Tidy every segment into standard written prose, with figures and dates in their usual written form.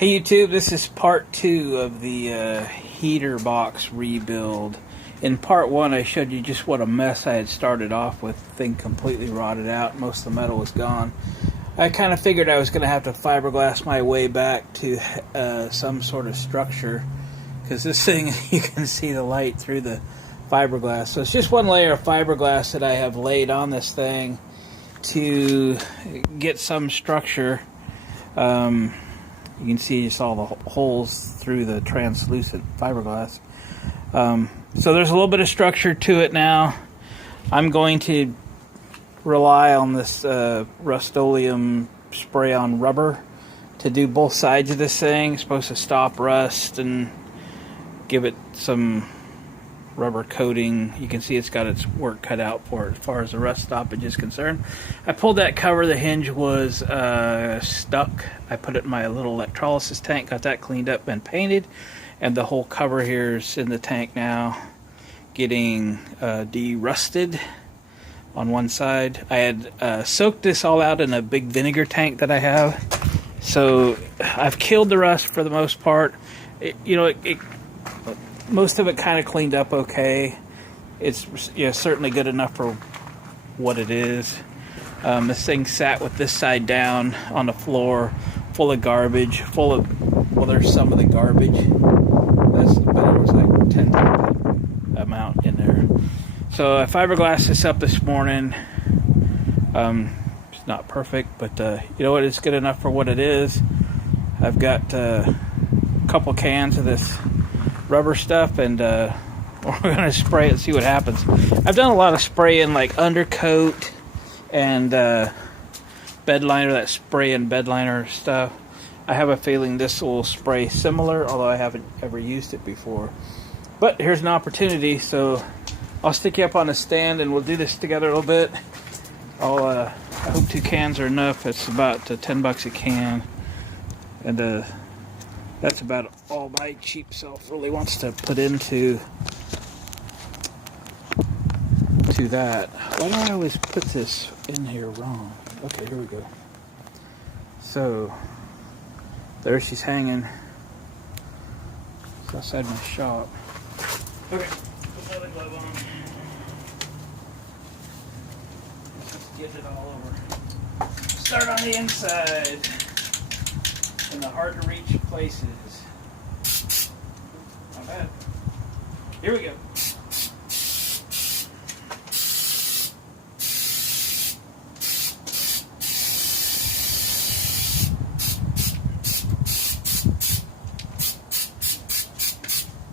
Hey YouTube, this is part 2 of the heater box rebuild. In part 1 I showed you just what a mess I had started off with. The thing completely rotted out, most of the metal was gone. I kind of figured I was going to have to fiberglass my way back to some sort of structure, because this thing, you can see the light through the fiberglass. So it's just one layer of fiberglass that I have laid on this thing to get some structure. You can see just all the holes through the translucent fiberglass. So there's a little bit of structure to it now. I'm going to rely on this Rust-Oleum spray-on rubber to do both sides of this thing. It's supposed to stop rust and give it some rubber coating. You can see it's got its work cut out for it as far as the rust stoppage is concerned. I pulled that cover. The hinge was stuck. I put it in my little electrolysis tank, got that cleaned up and painted, and the whole cover here is in the tank now, getting de-rusted on one side. I had soaked this all out in a big vinegar tank that I have, so I've killed the rust for the most part. Most of it kind of cleaned up okay. It's certainly good enough for what it is. This thing sat with this side down on the floor, full of garbage, well, there's some of the garbage. But there was like 10 amount in there. So I fiberglassed this up this morning. It's not perfect, but you know what? It's good enough for what it is. I've got a couple cans of this rubber stuff, and we're gonna spray it and see what happens. I've done a lot of spraying, like undercoat and bed liner, that spray and bed liner stuff. I have a feeling this will spray similar, although I haven't ever used it before. But here's an opportunity, so I'll stick you up on a stand and we'll do this together a little bit. I hope 2 cans are enough. It's about 10 bucks a can, and that's about all my cheap self really wants to put into that. Why do I always put this in here wrong? Okay, here we go. So, there she's hanging. It's outside my shop. Okay, put another glove on. Let's just get it all over. Start on the inside, in the hard to reach places. Not bad. Here we go.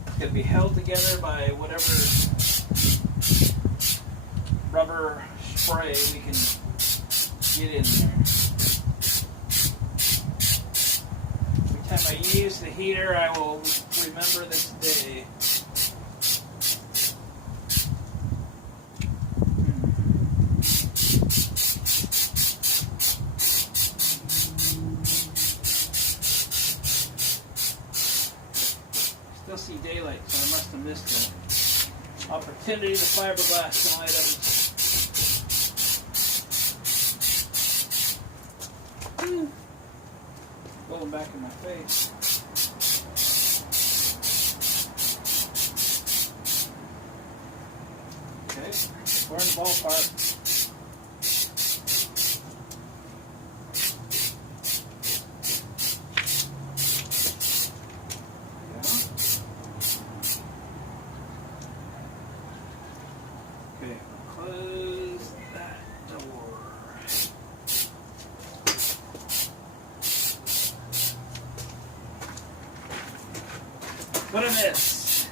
It's going to be held together by whatever rubber spray we can get in there. Every time I use the heater, I will remember this day. Still see daylight, so I must have missed the opportunity to fiberglass some items. Going back in my face. Okay, we're in the ballpark. Okay, close that door. What a miss.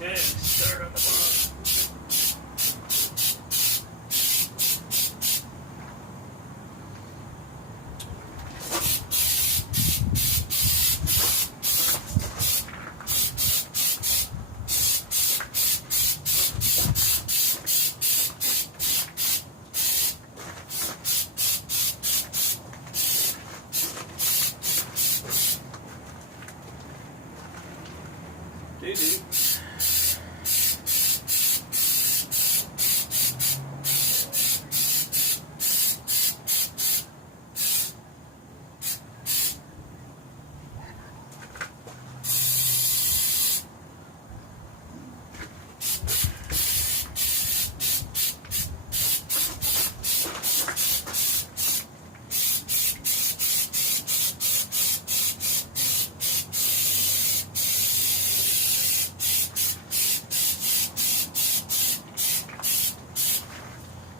Okay, start on the bottom.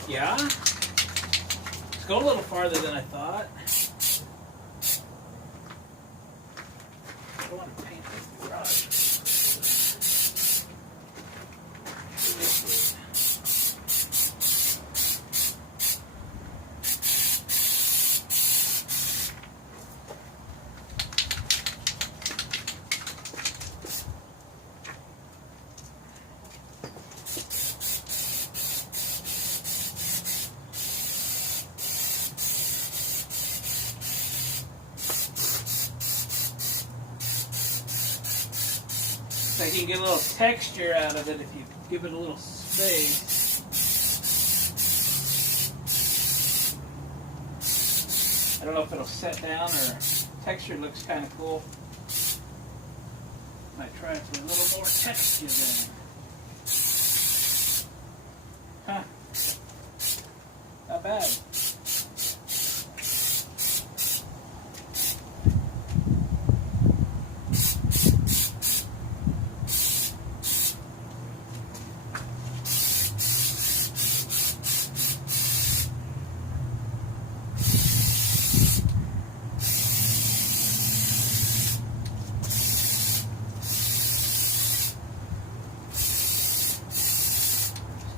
Yeah? Let's go a little farther than I thought. I don't want to paint the garage. So you can get a little texture out of it if you give it a little space. I don't know if it'll set down or texture looks kind of cool. Might try it for a little more texture then. Huh. Not bad.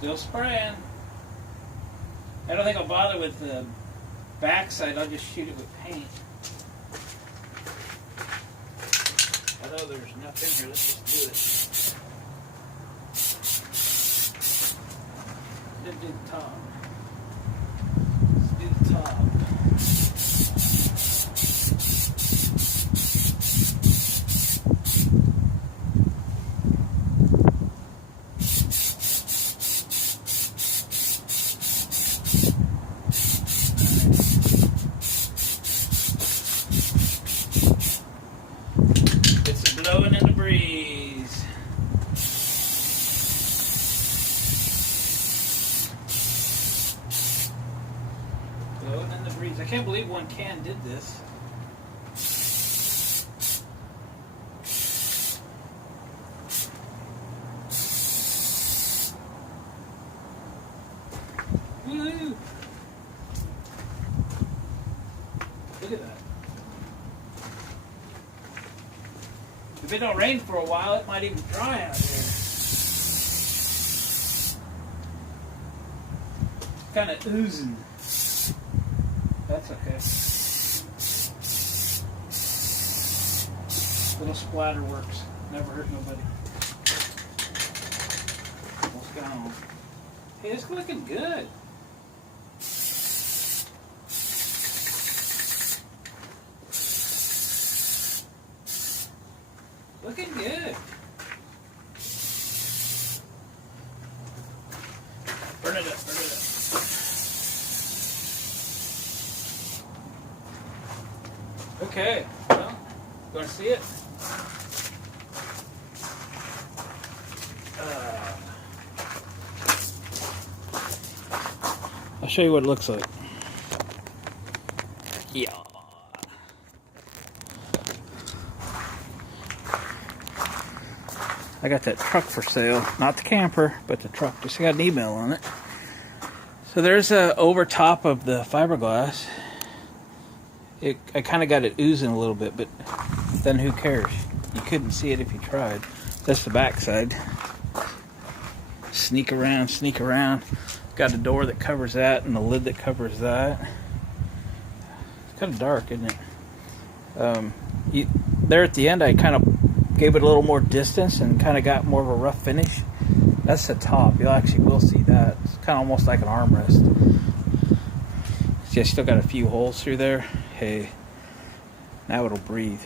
Still spraying. I don't think I'll bother with the backside. I'll just shoot it with paint. Although there's enough in here, let's just do it. Let's do the top. Let's do the top. Blowing in the breeze. Blowing in the breeze. I can't believe one can did this. Woo! Look at that. If it don't rain for a while, it might even dry out here. Kind of oozing. That's okay. Little splatter works. Never hurt nobody. Almost gone. Hey, it's looking good. Looking good. Burn it up, burn it up. Okay, well, you want to see it? I'll show you what it looks like. Yeah. I got that truck for sale. Not the camper, but the truck. Just got an email on it. So there's over top of the fiberglass. I kind of got it oozing a little bit, but then who cares? You couldn't see it if you tried. That's the back side. Sneak around, sneak around. Got a door that covers that and a lid that covers that. It's kind of dark, isn't it? There at the end, I kind of gave it a little more distance and kind of got more of a rough finish. That's the top. You actually will see that. It's kind of almost like an armrest. See, I still got a few holes through there. Hey, now it'll breathe.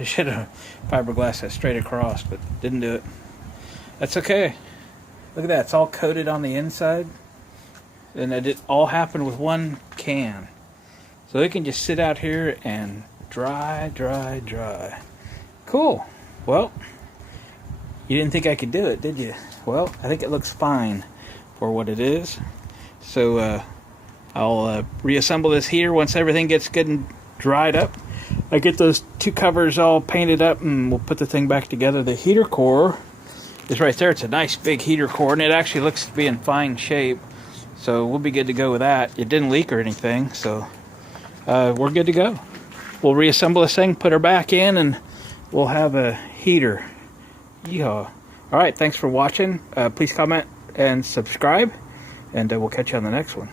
I should have fiberglass that straight across, but didn't do it. That's okay. Look at that. It's all coated on the inside. And it all happened with one can. So it can just sit out here and dry, dry, dry. Cool. Well, you didn't think I could do it, did you? Well, I think it looks fine for what it is. So I'll reassemble this here once everything gets good and dried up. I get those two covers all painted up and we'll put the thing back together. The heater core is right there. It's a nice big heater core and it actually looks to be in fine shape. So we'll be good to go with that. It didn't leak or anything, so we're good to go. We'll reassemble this thing, put her back in, and we'll have a heater. Yeehaw. Alright, thanks for watching. Please comment and subscribe, and we'll catch you on the next one.